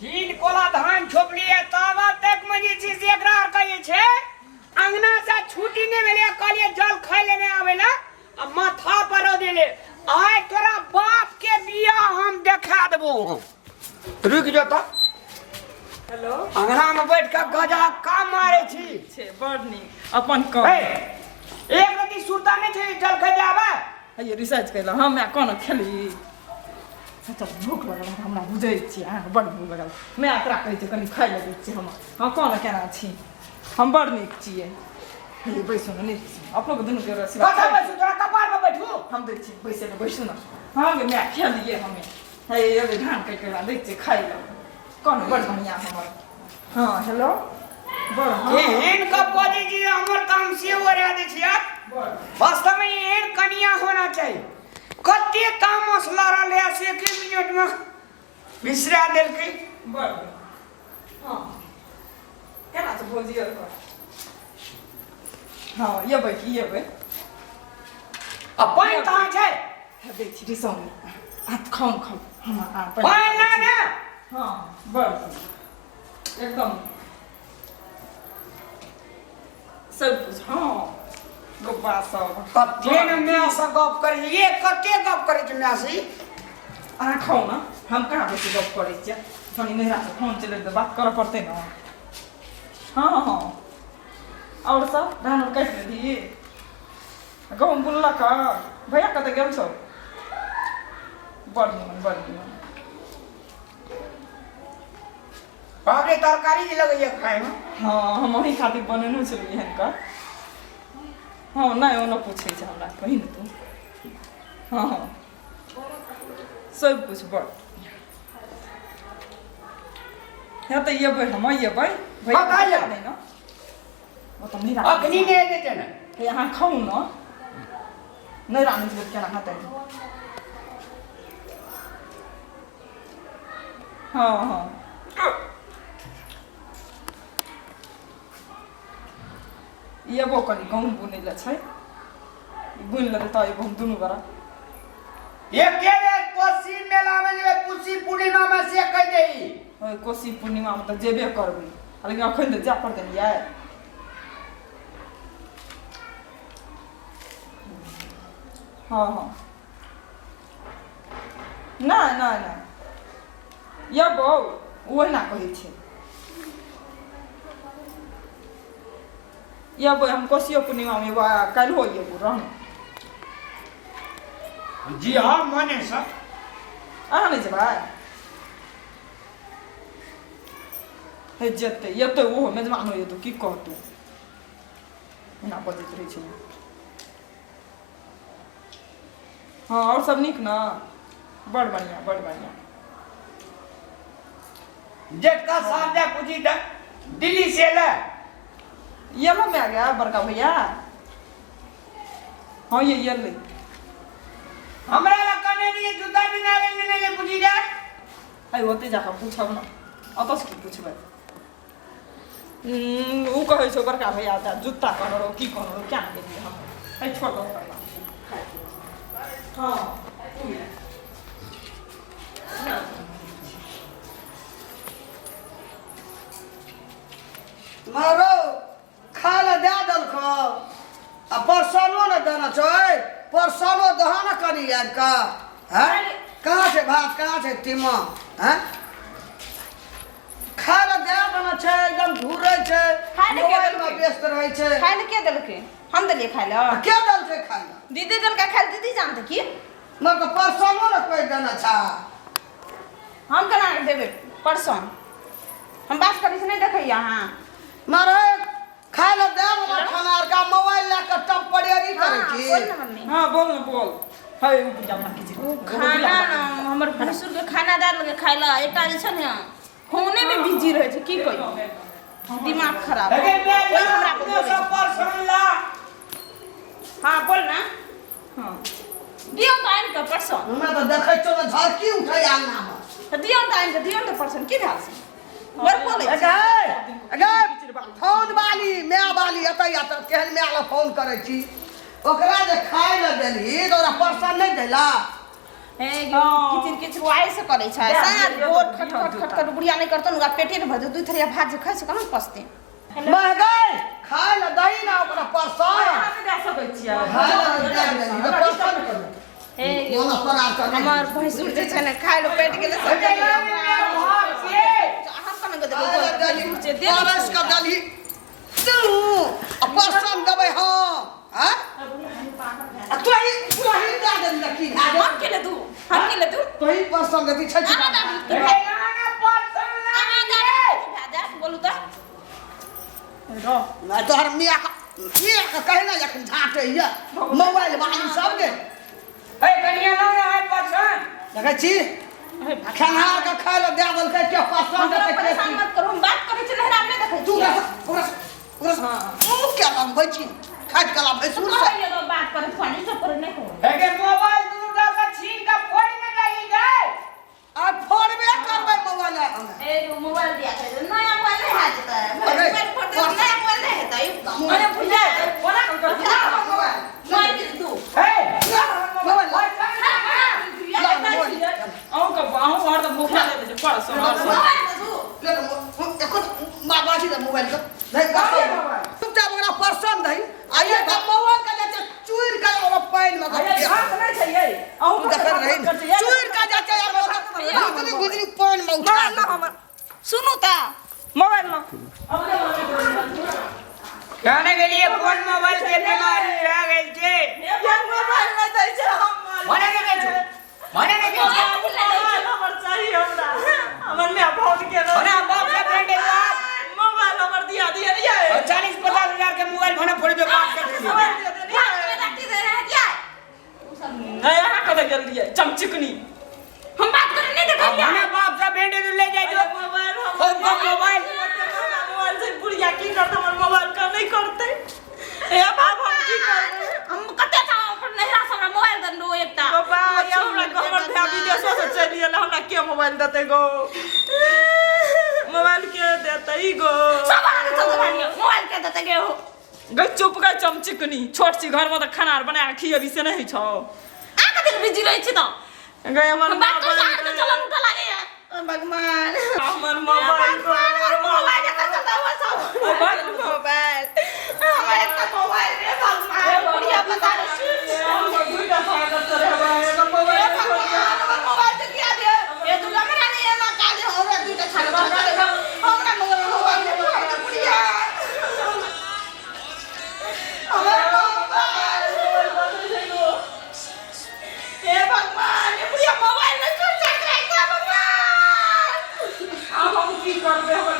तीन कोला धान छोपलिए तब तक मजी छी से एकरा कहिए छे अंगना से छुट्टी नहीं मिले कहलिए जल खाई लेने आवेला अब माथा पर देले आय तोरा बाप के बिया हम देखा देबो रुक जो तो हेलो अंगना में बैठ के गजा का मारे छी छे बड़ नीक अपन कह एक रति सुरता नहीं छे जल खाई दे आवे ये रिसर्च कैला हम कोन खेली सच्चा भूख लगल हमरा बुझै छी अहाँ बड़ भूख लगल मैं एकरा कहै छी कनी खाइ लगै छी हम कोन केना छी हम बड़ नीक छियै ये बैसू न नीक छी अपनो के दुनू के रसी कथा बैसू तोरा कपार पे बैठू हम दै छी बैसू न हां गे मैं खेलिए हमें हे ये धान के केला दै छी खाइ ल कोन बड़ बढ़िया हमर हां हेलो बड़ एहन कब बजे जी हमर काम से ओरा दे छी आप वास्तव में एहन कन्या होना चाहिए कते तामस लड़ल है से के मिनट में बिसरा देल के बड़ हां केना से भोजी और हां ये भाई अपन कहां छै है बेची रिसोन हाथ खाओ हम आ पान ना ना हां बड़ एकदम सब कुछ हां गोपा सब कते न मैं से गप करे ये कते गप करे छ मैं से आ खाओ ना हम कहां बेसी गप करे छ फनी मेरा से फोन चले तो बात करे पड़ते ना हां और सब धान काट दी गहूम बुनला का भैया कत गेल छौ बड़ बाबरे तरकारी जे लगैया खाए में हां हम वही खातिर बनेनु छलिए हन का हां नहीं ओना पूछे छ हमरा कहि न तू हां सब कुछ बड़ है तो ये भाई हम ये भाई बताइए नहीं ना वो तो नहीं अग्नि ने दे देना यहाँ खाऊ न नहीं रानी जी क्या खाते हैं हाँ हाँ ये वो कनी गहूँ बुने ला छै बुन ले तो ये गहूँ दोनों बरा ये के रे कोसी मेला में जे पुसी पूर्णिमा में से कह देई ओए कोसी पूर्णिमा में तो जेबे करबी लेकिन अखन तो जा पड़ते नहीं यार हाँ हाँ ना ये बो वो ना कहे छे ये बो हम कोसियो पूर्णिमा में कल हो ये रहन जी हां मने सब आ नहीं जबा हे जते ये तो वो मेजबान हो ये तो की कहतू ना बजत रही छे हाँ और सब निक ना बड़ बढ़िया जेठ का सामने पूछी तक दिल्ली से ले ये लो में आ गया बड़का भैया हाँ ये ले हमरा ला कने नहीं जूता बिना ले पूछी जा आई होते जाकर पूछब ना अतस की पूछबै ऊ कहे छो बड़का भैया ता जूता करो की करो क्या के लिए हम आई छोड़ दो हाँ मारो खाला दे दल खो आ परसनो न देना छै परसनो दहन करी यार का हैं कहां से भात कहां से तीमा हैं खाला दे देना छै एकदम घूरै छै मोबाइल में व्यस्त रहै छै खाय ले के देलके हम देलिए खाय ले के दल छै खाला दीदी देलका खाय ले दीदी जानते की मगर परसनो न कोई देना छा हम केना देबे परसों हम बात करै से नहीं देखै यहां मारे खाला दे वाला खाना का मोबाइल लेकर टप पड़ेरी करे छी बोल ना मम्मी हाँ बोल ना बोल हाय ऊ जाना कीजिए खाना ना हमर भसुर के खाना डाल के खाय ला एकटा जे छै ने फोने में बिजी रहे छै की कहियो दिमाग खराब कोई हमरा को बोले सब परसन ला हां बोल ना हाँ दियो त आइन के परसों हमरा तो देखै छौ न झरकी उठै आंगना में त दियो त आइन के दियो त परसों की भेल से बर बोले अगे फोन वाली मैं वाली अतै या त केहन मैं ला फोन करै छी ओकरा जे खाय ल देली त ओरा परसन नहीं देला हे किचिर वाई से करे छै साथ गोर खट खट खट खट बुढ़िया नहीं करतो उनका पेटे न भर दू थरिया भात जे खाइ छै कना पसते महगाई खाए ला दही ना ओकरा परसान नहीं दे सकै छियै खाए ला परसान कर हे मोना परार कर हमर भैंसुर जे छै ने खाइ लो पेट गेले सब हम कना के देबो जे दे परस का दही तू परसान देबै हम हां तू ही दे दे लकी हम के ले तू तो ही परसान देती छै बोलू तो ना तोहर मिया का कहे ना यखन झाटे ये मोबाइल वाली सब के हे कनिया ना है पसंद देखै छी खानार का खाए ला दे देल के क्या पसंद हमरा है परेशान मत करू हम बात करे छै नहरा में देखै तू छी ओकरा क्या काम होइ छी खाट कला भैसुर से बात करे पानी सब करे नहीं करू हे के मोबाइल दूटा का छीन का फोड़ में डाली जाए आ फोड़बे करबै मोबाइल हमें ए मोबाइल दिया छै नया मोबाइल नहीं है जता मोबाइल फोड़ दे नया मोबाइल नहीं है अरे भुला बोला मोबाइल नहीं दे तू हे मोबाइल औ का बाहु और तो मुखा दे दे परस मोबाइल दे तू ले एको बाबाजी दा मोबाइल का नहीं का चुपचाप ओकरा परसन दही आइए का मोबाइल का जाते चूर का ओकरा पाइन में हाथ नहीं चाहिए औ देख रही चूर का जाते गुजरी पाइन में उठा सुनो ता मोबाइल ना कहने के लिए कौन मोबाइल के बीमारी आ गई छे यार मोबाइल नहीं दै छै हम माने के छो मोबाइल हमर चाहिए हमर में बहुत के अरे बाप से बेटे बाप मोबाइल हमर दिया दिया रे 40-50 हजार के मोबाइल भने फोड़ दे बाप के मोबाइल दे दे नहीं यहाँ कदे जल्दी है चमचिकनी हम बात करे नहीं देखा भने बाप से बेटे ले जाए जो मोबाइल खूब मोबाइल मोबाइल से बुढ़िया की करता हमर मोबाइल का नहीं करते ए बाप हम की करबे हम कते था पर नहरा से हमरा मोबाइल दन दो एकटा बाबा या हमरा हमर भैया विदेश से चली गेल हमरा के मोबाइल देते गो मोबाइल के देते गो सब आने चल मोबाइल के देते के हो गई चुप गई चमचिकनी छोट सी घर में तो खाना बना के खियबी से नहीं छौ आ कते बिजी रही छी तो गई हमर बात तो जान के चलन उठा लागे भगवान हमर मोबाइल मोबाइल का चलता हुआ सब मोबाइल हमारे का मोबाइल रे भगवान बढ़िया बता रे मोबाइल तो क्या दे ये दूल्हा मेरा नहीं है ना काले हो रहा दूटा छाड़ हमरा मोबाइल बढ़िया हमारा मोबाइल हे भगवान ये बढ़िया मोबाइल में छूट जाए भगवान अब हम की करबे हमर